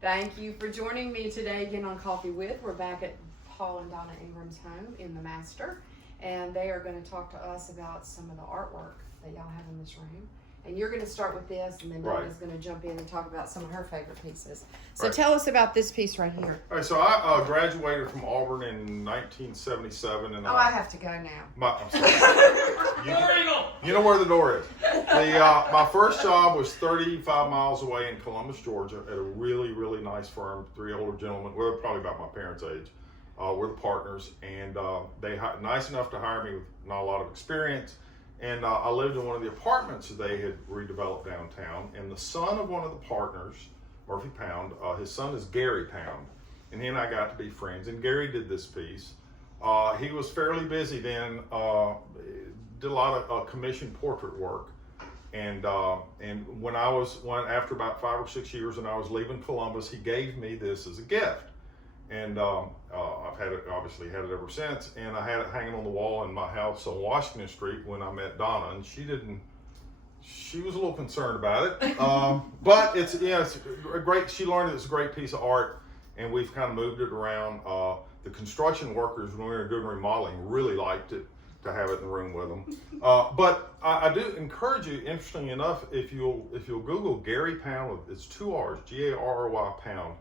Thank you for joining me today again on Coffee With. We're back at Paul and Donna Ingram's home in the Master, and they are going to talk to us about some of the artwork that y'all have in this room. And you're going to start with this, and then Donna's going to jump in and talk about some of her favorite pieces. So tell us about this piece right here. All right, so I graduated from Auburn in 1977. And I have to go now. I'm sorry. You know where the door is. My first job was 35 miles away in Columbus, Georgia, at a really, really nice firm. 3 older gentlemen, well, probably about my parents' age. We're the partners, and they nice enough to hire me with not a lot of experience. And I lived in one of the apartments that they had redeveloped downtown. And the son of one of the partners, Murphy Pound, his son is Gary Pound. And he and I got to be friends. And Gary did this piece. He was fairly busy then, did a lot of commissioned portrait work. And after about 5 or 6 years and I was leaving Columbus, he gave me this as a gift. And I've obviously had it ever since. And I had it hanging on the wall in my house on Washington Street when I met Donna, and she was a little concerned about it. But it's a great, she learned it's a great piece of art, and we've kind of moved it around. The construction workers, when we were doing remodeling, really liked it to have it in the room with them. But I do encourage you, interestingly enough, if you'll Google Gary Pound, it's 2 R's, Garry Pound.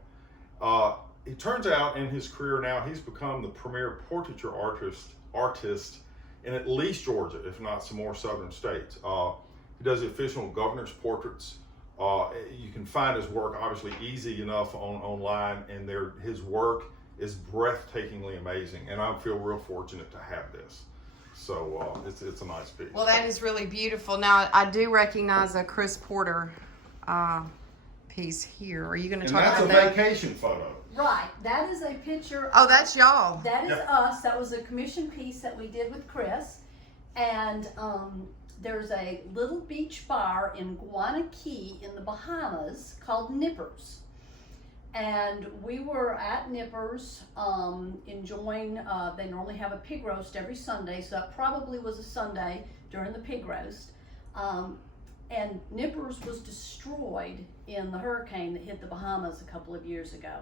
It turns out in his career now, he's become the premier portraiture artist in at least Georgia, if not some more southern states. He does the official governor's portraits. You can find his work obviously easy enough online, and his work is breathtakingly amazing, and I feel real fortunate to have this. So it's a nice piece. Well, that is really beautiful. Now, I do recognize a Chris Porter piece here. Are you going to talk about that? And that's a vacation photo. Right, that is a picture. Oh, that's y'all. That is us. That was a commission piece that we did with Chris. And there's a little beach bar in Guana Key in the Bahamas called Nippers. And we were at Nippers enjoying, they normally have a pig roast every Sunday, so that probably was a Sunday during the pig roast. And Nippers was destroyed in the hurricane that hit the Bahamas a couple of years ago.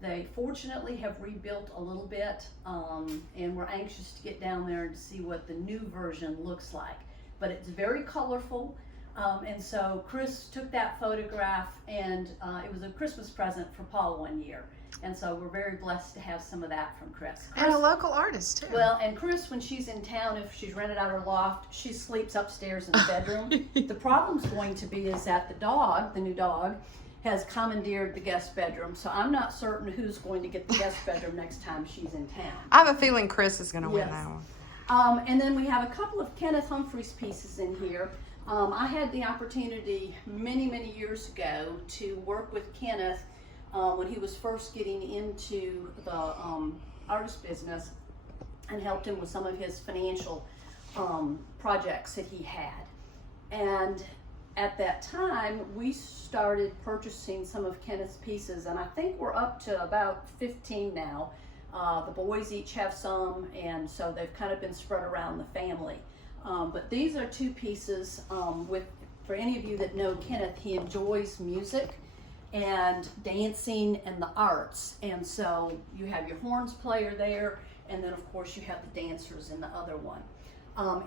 They fortunately have rebuilt a little bit, and we're anxious to get down there and see what the new version looks like. But it's very colorful, and so Chris took that photograph, and it was a Christmas present for Paul one year. And so we're very blessed to have some of that from Chris. And a local artist, too. Well, and Chris, when she's in town, if she's rented out her loft, she sleeps upstairs in the bedroom. The problem's going to be is that the new dog, has commandeered the guest bedroom, so I'm not certain who's going to get the guest bedroom next time she's in town. I have a feeling Chris is going to win that one. And then we have a couple of Kenneth Humphreys pieces in here. I had the opportunity many years ago to work with Kenneth when he was first getting into the artist business, and helped him with some of his financial projects that he had. And at that time, we started purchasing some of Kenneth's pieces, and I think we're up to about 15 now. The boys each have some, and so they've kind of been spread around the family. But these are 2 pieces for any of you that know Kenneth, he enjoys music and dancing and the arts. And so you have your horns player there, and then of course you have the dancers in the other one.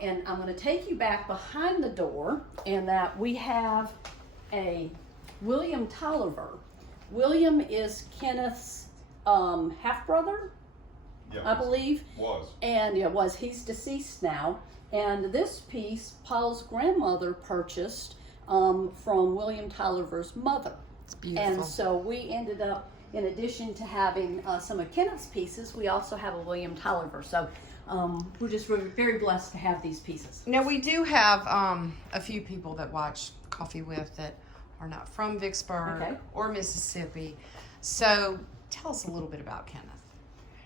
And I'm going to take you back behind the door, and that we have a William Tolliver. William is Kenneth's half-brother, I believe. Was. And he's deceased now. And this piece, Paul's grandmother purchased from William Tolliver's mother. It's beautiful. And so we ended up, in addition to having some of Kenneth's pieces, we also have a William Tolliver. So we're just very blessed to have these pieces. Now, we do have a few people that watch Coffee With that are not from Vicksburg or Mississippi. So tell us a little bit about Kenneth.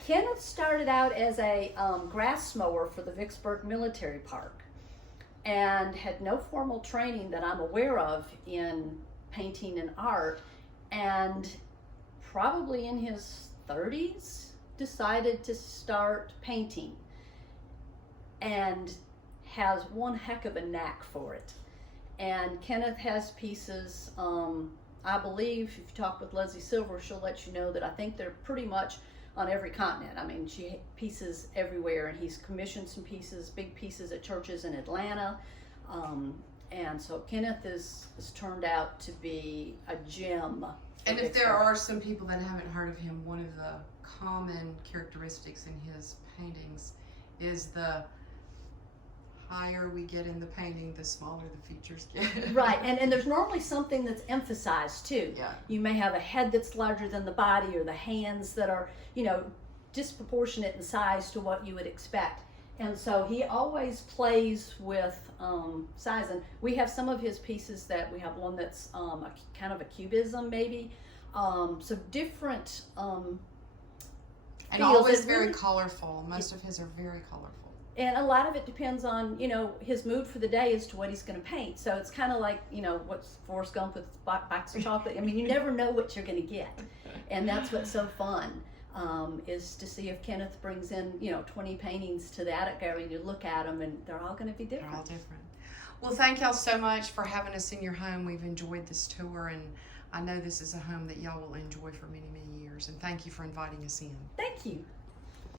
Kenneth started out as a grass mower for the Vicksburg Military Park, and had no formal training that I'm aware of in painting and art, and probably in his 30s decided to start painting, and has one heck of a knack for it. And Kenneth has pieces, I believe if you talk with Leslie Silver, she'll let you know that I think they're pretty much on every continent. I mean, she pieces everywhere, and he's commissioned some pieces, big pieces at churches in Atlanta. And so Kenneth has turned out to be a gem. And if there are some people that haven't heard of him, one of the common characteristics in his paintings is the higher we get in the painting, the smaller the features get. Right, and there's normally something that's emphasized too. Yeah. You may have a head that's larger than the body, or the hands that are, disproportionate in size to what you would expect. And so he always plays with size. And we have some of his pieces that we have one that's kind of a cubism maybe. So different and feels. always It very really- colorful. Most of his are very colorful. And a lot of it depends on, his mood for the day as to what he's going to paint. So it's kind of like, what's Forrest Gump with box of chocolate. I mean, you never know what you're going to get. And that's what's so fun, is to see if Kenneth brings in, 20 paintings to the attic gallery, and you look at them and they're all going to be different. They're all different. Well, thank y'all so much for having us in your home. We've enjoyed this tour, and I know this is a home that y'all will enjoy for many, many years. And thank you for inviting us in. Thank you.